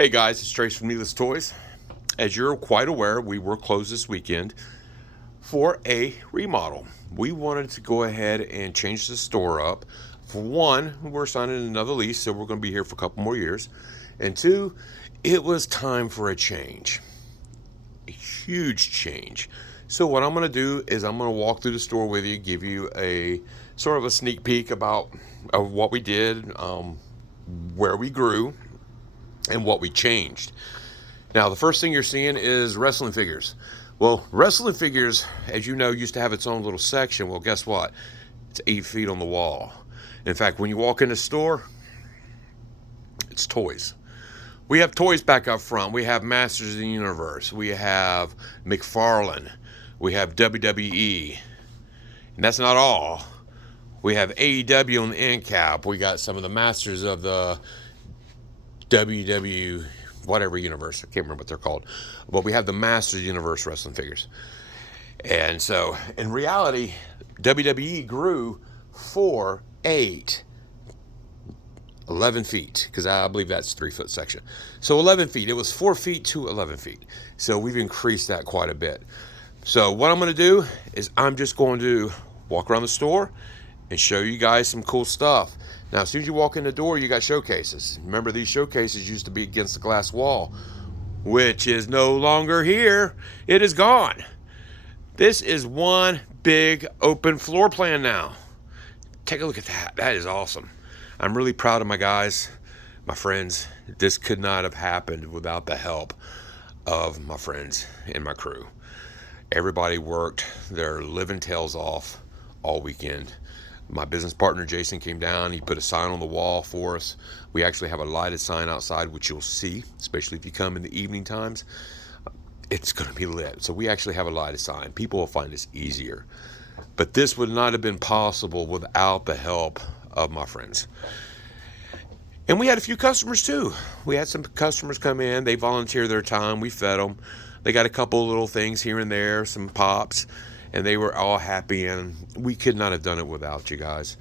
Hey guys, it's Trace from Needless Toys. As you're quite aware, we were closed this weekend for a remodel. We wanted to go ahead and change the store up. For one, we're signing another lease, so we're going to be here for a couple more years. And two, it was time for a change. A huge change. So what I'm going to do is I'm going to walk through the store with you, give you a sort of a sneak peek about what we did, where we grew, and what we changed. Now, the first thing you're seeing is wrestling figures. Well, wrestling figures, as you know, used to have its own little section. Well, guess what? It's 8 feet on the wall. In fact, when you walk in the store, it's toys. We have toys back up front. We have Masters of the Universe. We have McFarlane. We have WWE. And that's not all. We have AEW on the end cap. We got some of the masters of the WW whatever universe. I can't remember what they're called. But we have the Masters Universe wrestling figures. And so, in reality, WWE grew 4, 8, 11 feet, because I believe that's 3-foot section. So 11 feet. It was 4 feet to 11 feet. So we've increased that quite a bit. So what I'm going to do is I'm just going to walk around the store and show you guys some cool stuff. Now, as soon as you walk in the door, you got showcases. Remember, these showcases used to be against the glass wall, which is no longer here. It is gone. This is one big open floor plan now. Take a look at that. That is awesome. I'm really proud of my guys, my friends. This could not have happened without the help of my friends and my crew. Everybody worked their living tails off all weekend. My business partner Jason came down. He put a sign on the wall for us. We actually have a lighted sign outside, which you'll see, especially if you come in the evening times. It's going to be lit. So we actually have a lighted sign. People will find this easier. But this would not have been possible without the help of my friends. And we had a few customers too. We had some customers come in. They volunteered their time. We fed them. They got a couple little things here and there, some pops, and they were all happy. And we could not have done it without you guys.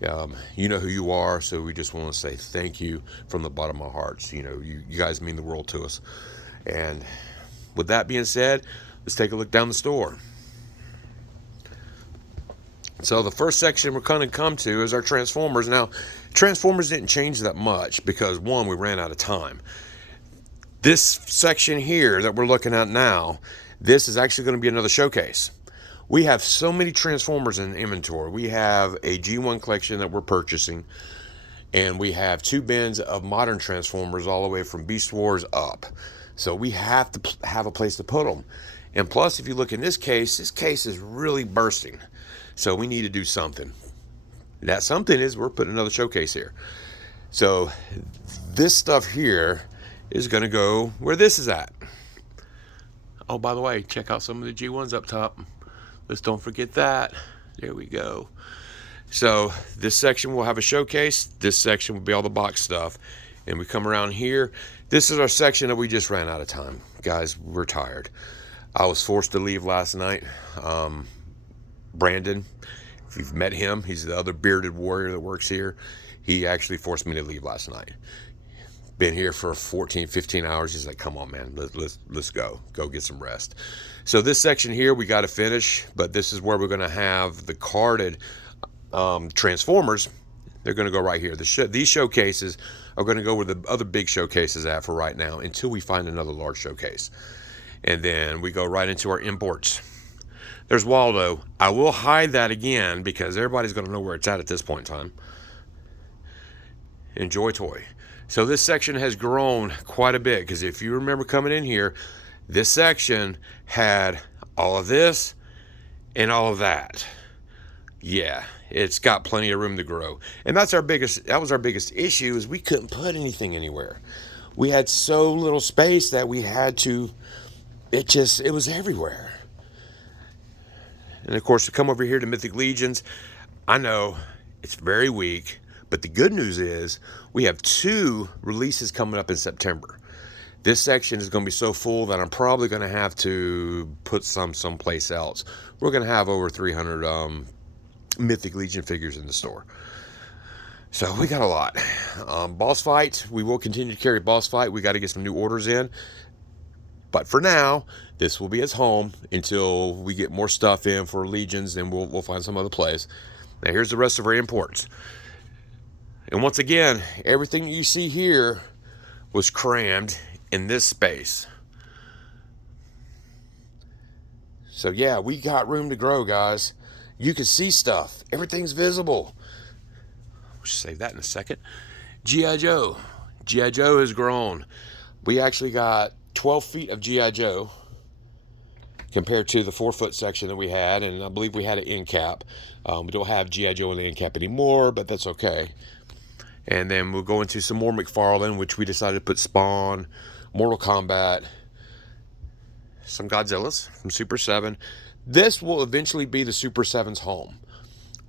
You know who you are, so we just want to say thank you from the bottom of our hearts. You know, you guys mean the world to us. And with that being said, let's take a look down the store. So the first section we're going to come to is our Transformers. Now, Transformers didn't change that much because, one, we ran out of time. This section here that we're looking at now, this is actually going to be another showcase. We have so many Transformers in inventory. We have a G1 collection that we're purchasing, and we have 2 bins of modern Transformers all the way from Beast Wars up. So we have to have a place to put them. And plus, if you look in this case is really bursting. So we need to do something. That something is we're putting another showcase here. So this stuff here is going to go where this is at. Oh, by the way, check out some of the G1s up top. Let's don't forget that. There we go. So this section will have a showcase. This section will be all the box stuff. And we come around here. This is our section that we just ran out of time. Guys, we're tired. I was forced to leave last night. Brandon, if you've met him, he's the other bearded warrior that works here. He actually forced me to leave last night. Been here for 14, 15 hours. He's like, come on, man, let's go get some rest. So this section here, we got to finish, but this is where we're going to have the carded Transformers. They're going to go right here. These showcases are going to go where the other big showcases at for right now until we find another large showcase. And then we go right into our imports. There's Waldo. I will hide that again because everybody's going to know where it's at this point in time. Enjoy Toy. So this section has grown quite a bit because if you remember coming in here, this section had all of this and all of that. Yeah, it's got plenty of room to grow. And that was our biggest issue is we couldn't put anything anywhere. We had so little space that we had to, it was everywhere. And of course, to come over here to Mythic Legions, I know it's very weak, but the good news is we have 2 releases coming up in September. This section is going to be so full that I'm probably going to have to put someplace else. We're going to have over 300 Mythic Legion figures in the store. So we got a lot. Boss Fight, we will continue to carry Boss Fight. We got to get some new orders in. But for now, this will be its home until we get more stuff in for Legions, and we'll find some other place. Now here's the rest of our imports. And once again, everything you see here was crammed in this space. So yeah, we got room to grow, guys. You can see stuff. Everything's visible. We'll save that in a second. G.I. Joe. G.I. Joe has grown. We actually got 12 feet of G.I. Joe compared to the 4-foot section that we had, and I believe we had an end cap. We don't have G.I. Joe in the end cap anymore, but that's okay. And then we'll go into some more McFarlane, which we decided to put Spawn, Mortal Kombat, some Godzillas from Super 7. This will eventually be the Super 7's home.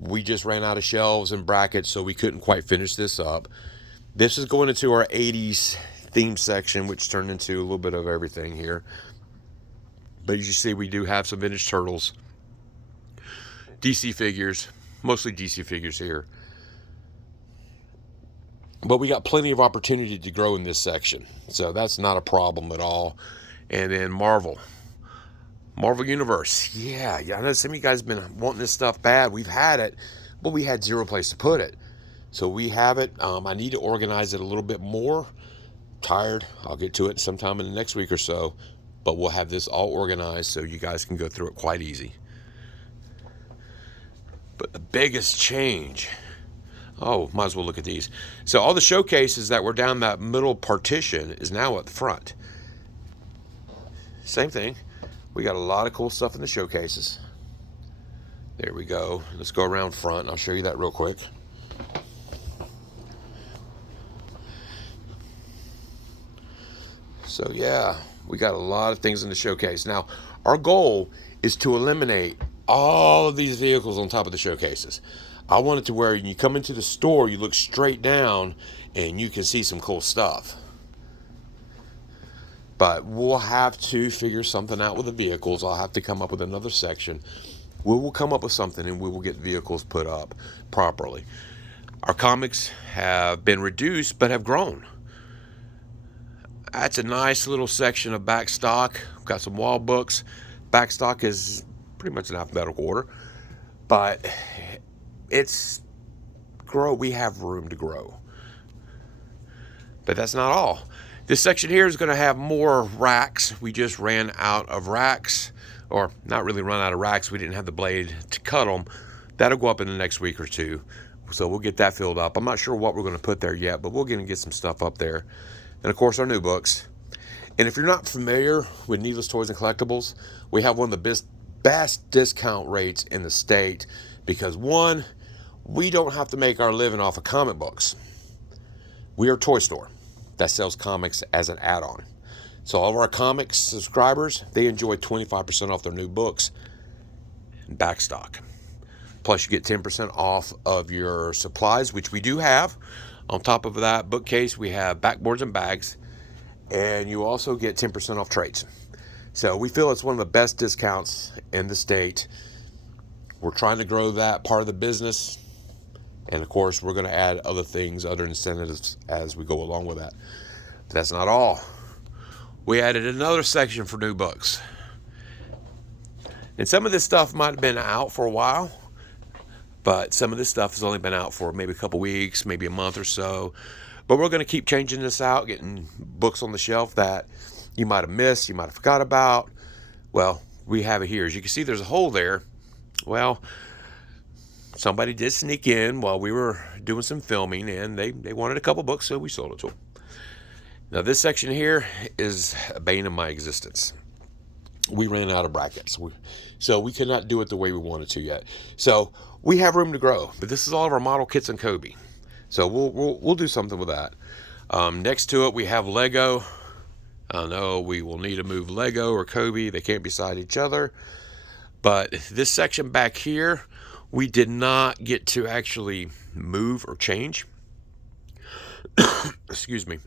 We just ran out of shelves and brackets, so we couldn't quite finish this up. This is going into our 80s theme section, which turned into a little bit of everything here. But as you see, we do have some vintage Turtles, DC figures, mostly DC figures here. But we got plenty of opportunity to grow in this section, so that's not a problem at all. And then Marvel Universe. Yeah, I know some of you guys have been wanting this stuff bad. We've had it, but we had zero place to put it. So we have it. I need to organize it a little bit more. Tired. I'll get to it sometime in the next week or so. But we'll have this all organized so you guys can go through it quite easy. But the biggest change... Oh, might as well look at these. So all the showcases that were down that middle partition is now at the front. Same thing. We got a lot of cool stuff in the showcases. There we go. Let's go around front, and I'll show you that real quick. So yeah, we got a lot of things in the showcase. Now, our goal is to eliminate all of these vehicles on top of the showcases. I want it to where when you come into the store, you look straight down and you can see some cool stuff. But we'll have to figure something out with the vehicles. I'll have to come up with another section. We will come up with something and we will get vehicles put up properly. Our comics have been reduced but have grown. That's a nice little section of back stock. We've got some wall books. Back stock is pretty much in alphabetical order. But we have room to grow. But that's not all. This section here is going to have more racks. We just ran out of racks, or not really run out of racks. We didn't have the blade to cut them. That'll go up in the next week or two. So we'll get that filled up. I'm not sure what we're going to put there yet, but we're going to get some stuff up there. And of course, our new books. And if you're not familiar with Needless Toys and Collectibles, we have one of the best discount rates in the state because, one, we don't have to make our living off of comic books. We are a toy store that sells comics as an add-on. So all of our comics subscribers, they enjoy 25% off their new books and back stock. Plus you get 10% off of your supplies, which we do have. On top of that bookcase, we have backboards and bags, and you also get 10% off trades. So we feel it's one of the best discounts in the state. We're trying to grow that part of the business. And of course, we're going to add other things, other incentives as we go along with that. But that's not all. We added another section for new books. And some of this stuff might have been out for a while, but some of this stuff has only been out for maybe a couple weeks, maybe a month or so. But we're going to keep changing this out, getting books on the shelf that you might have missed, you might have forgot about. Well, we have it here. As you can see, there's a hole there. Well, somebody did sneak in while we were doing some filming, and they wanted a couple books, so we sold it to them. Now, this section here is a bane of my existence. We ran out of brackets, so we could not do it the way we wanted to yet. So we have room to grow, but this is all of our model kits and Kobe. So we'll do something with that. Next to it, we have Lego. I know we will need to move Lego or Kobe. They can't be beside each other. But this section back here, we did not get to actually move or change. Excuse me.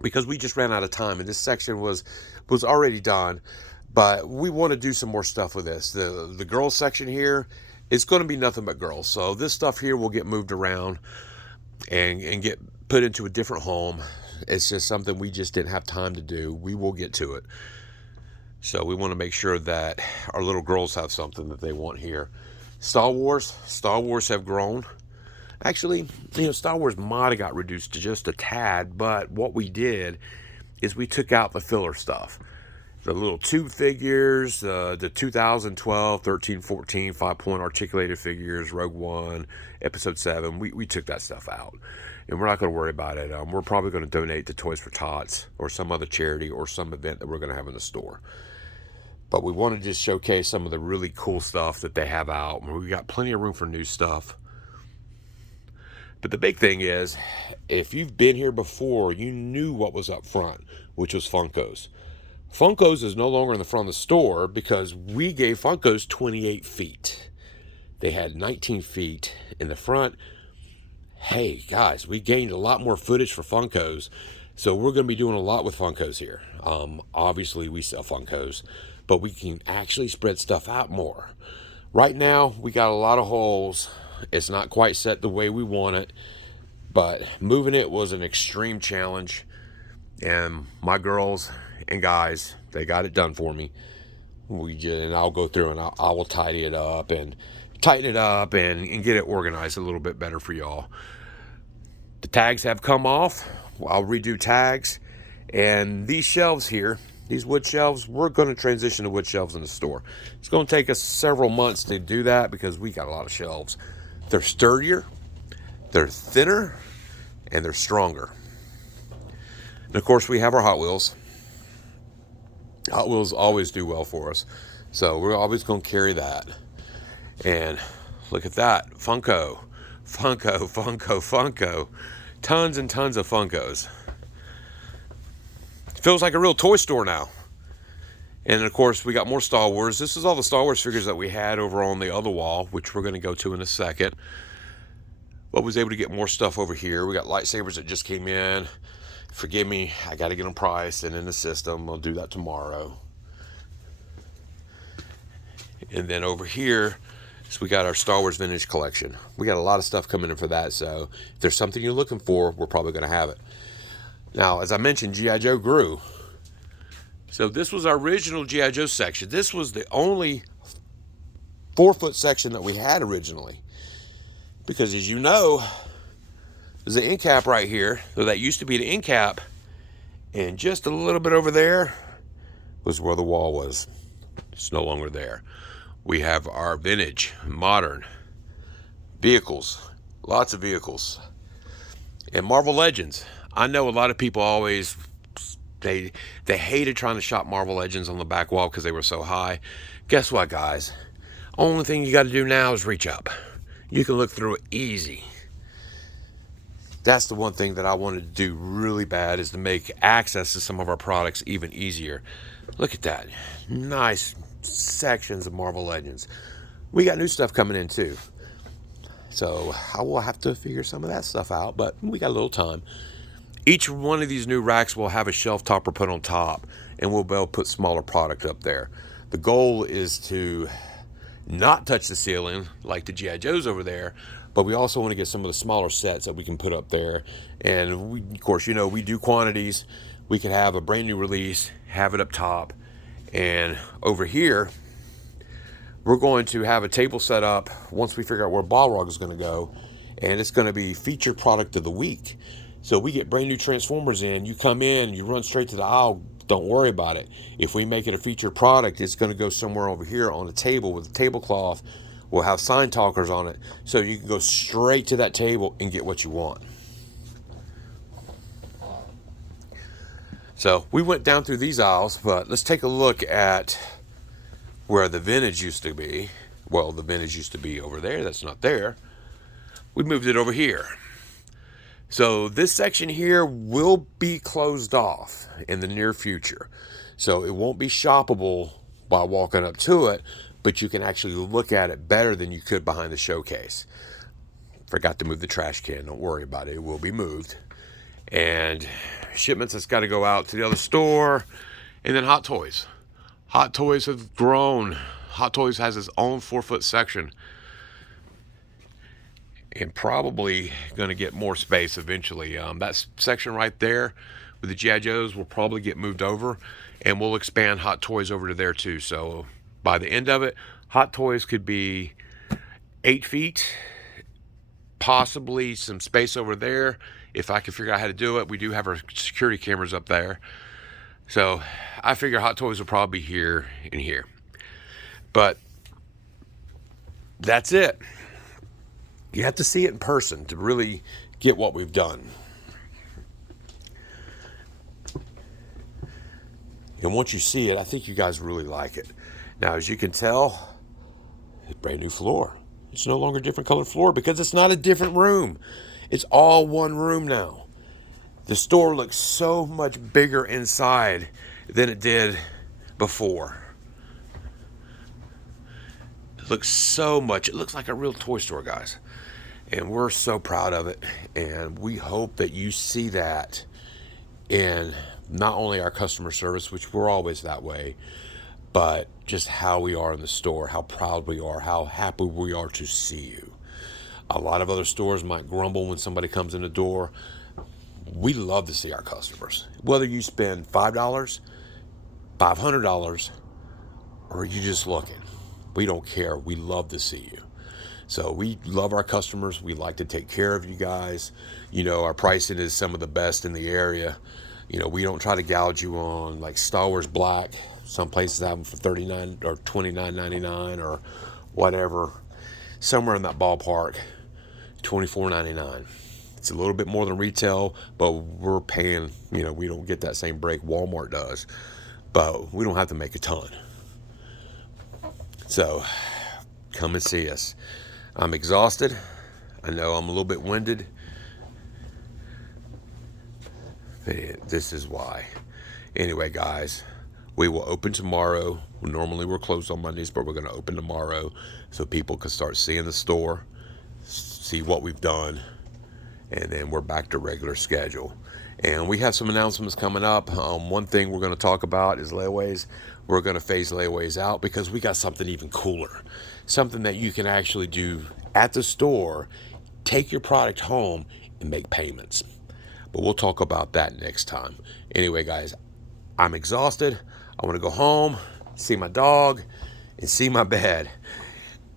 Because we just ran out of time, and this section was already done. But we want to do some more stuff with this. The girls section here, it's going to be nothing but girls. So this stuff here will get moved around. and get put into a different home. It's just something we just didn't have time to do. We will get to it. So we want to make sure that our little girls have something that they want here. Star Wars have grown. Actually, Star Wars might have got reduced to just a tad, but what we did is we took out the filler stuff. The little tube figures, the 2012, 13, 14, 5-point articulated figures, Rogue One, Episode 7, we took that stuff out. And we're not going to worry about it. We're probably going to donate to Toys for Tots or some other charity or some event that we're going to have in the store. But we want to just showcase some of the really cool stuff that they have out. We got plenty of room for new stuff. But the big thing is, if you've been here before, you knew what was up front, which was Funkos. Funkos is no longer in the front of the store because we gave Funkos 28 feet. They had 19 feet in the front. Hey, guys, we gained a lot more footage for Funkos, so we're going to be doing a lot with Funkos here. Obviously, we sell Funkos, but we can actually spread stuff out more. Right now, we got a lot of holes. It's not quite set the way we want it, but moving it was an extreme challenge. And my girls and guys, they got it done for me. And I'll go through and I will tighten it up and get it organized a little bit better for y'all. The tags have come off. I'll redo tags. And these shelves here, these wood shelves, we're going to transition to wood shelves in the store. It's going to take us several months to do that because we got a lot of shelves. They're sturdier, they're thinner, and they're stronger. And of course, we have our Hot Wheels. Hot Wheels always do well for us. So we're always going to carry that. And look at that. Funko. Tons and tons of Funkos. It feels like a real toy store now. And of course, we got more Star Wars. This is all the Star Wars figures that we had over on the other wall, which we're going to go to in a second. But was able to get more stuff over here. We got lightsabers that just came in. Forgive me, I got to get them priced and in the system. I'll do that tomorrow. And then over here, so we got our Star Wars Vintage Collection. We got a lot of stuff coming in for that, so if there's something you're looking for, we're probably going to have it. Now, as I mentioned, G.I. Joe grew. So this was our original G.I. Joe section. This was the only 4-foot section that we had originally. Because as you know, there's an end cap right here. So that used to be the end cap. And just a little bit over there was where the wall was. It's no longer there. We have our vintage, modern vehicles. Lots of vehicles. And Marvel Legends. I know a lot of people always, they hated trying to shop Marvel Legends on the back wall because they were so high. Guess what, guys? Only thing you got to do now is reach up. You can look through it easy. That's the one thing that I wanted to do really bad, is to make access to some of our products even easier. Look at that. Nice sections of Marvel Legends. We got new stuff coming in too. So I will have to figure some of that stuff out, but we got a little time. Each one of these new racks will have a shelf topper put on top, and we'll be able to put smaller product up there. The goal is to not touch the ceiling like the G.I. Joes over there, but we also want to get some of the smaller sets that we can put up there. And we, of course, we do quantities. We could have a brand new release, have it up top. And over here, we're going to have a table set up once we figure out where Balrog is going to go. And it's going to be featured product of the week. So we get brand new Transformers in. You come in, you run straight to the aisle. Don't worry about it. If we make it a featured product, it's going to go somewhere over here on a table with a tablecloth. We'll have sign talkers on it. So you can go straight to that table and get what you want. So we went down through these aisles, but let's take a look at where the vintage used to be. Well, the vintage used to be over there. That's not there. We moved it over here. So this section here will be closed off in the near future. So it won't be shoppable by walking up to it, but you can actually look at it better than you could behind the showcase. Forgot to move the trash can. Don't worry about it. It will be moved. And shipments that's got to go out to the other store. And then Hot Toys. Hot Toys have grown. Hot Toys has its own 4-foot section. and probably going to get more space eventually. That section right there with the G.I. Joes will probably get moved over, and we'll expand Hot Toys over to there too. So by the end of it, Hot Toys could be 8 feet, possibly some space over there if I can figure out how to do it. We do have our security cameras up there. So I figure Hot Toys will probably be here and here. But that's it. You have to see it in person to really get what we've done. And once you see it, I think you guys really like it. Now, as you can tell, it's brand new floor. It's no longer a different colored floor because it's not a different room. It's all one room now. The store looks so much bigger inside than it did before. It looks like a real toy store, guys. And we're so proud of it. And we hope that you see that in not only our customer service, which we're always that way, but just how we are in the store, how proud we are, how happy we are to see you. A lot of other stores might grumble when somebody comes in the door. We love to see our customers. Whether you spend $5, $500, or you're just looking, we don't care. We love to see you. So we love our customers. We like to take care of you guys. You know, our pricing is some of the best in the area. You know, we don't try to gouge you on like Star Wars Black. Some places have them for $39 or $29.99 or whatever. Somewhere in that ballpark, $24.99. It's a little bit more than retail, but we're paying, you know, we don't get that same break Walmart does. But we don't have to make a ton. So come and see us. I'm exhausted. I know I'm a little bit winded. This is why. Anyway, guys, we will open tomorrow. Normally we're closed on Mondays, but we're going to open tomorrow so people can start seeing the store, see what we've done, and then we're back to regular schedule. And we have some announcements coming up. One thing we're going to talk about is layaways. We're going to phase layaways out because we got something even cooler. Something that you can actually do at the store, take your product home, and make payments. But we'll talk about that next time. Anyway, guys, I'm exhausted. I want to go home, see my dog, and see my bed.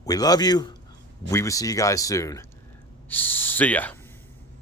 We love you. We will see you guys soon. See ya.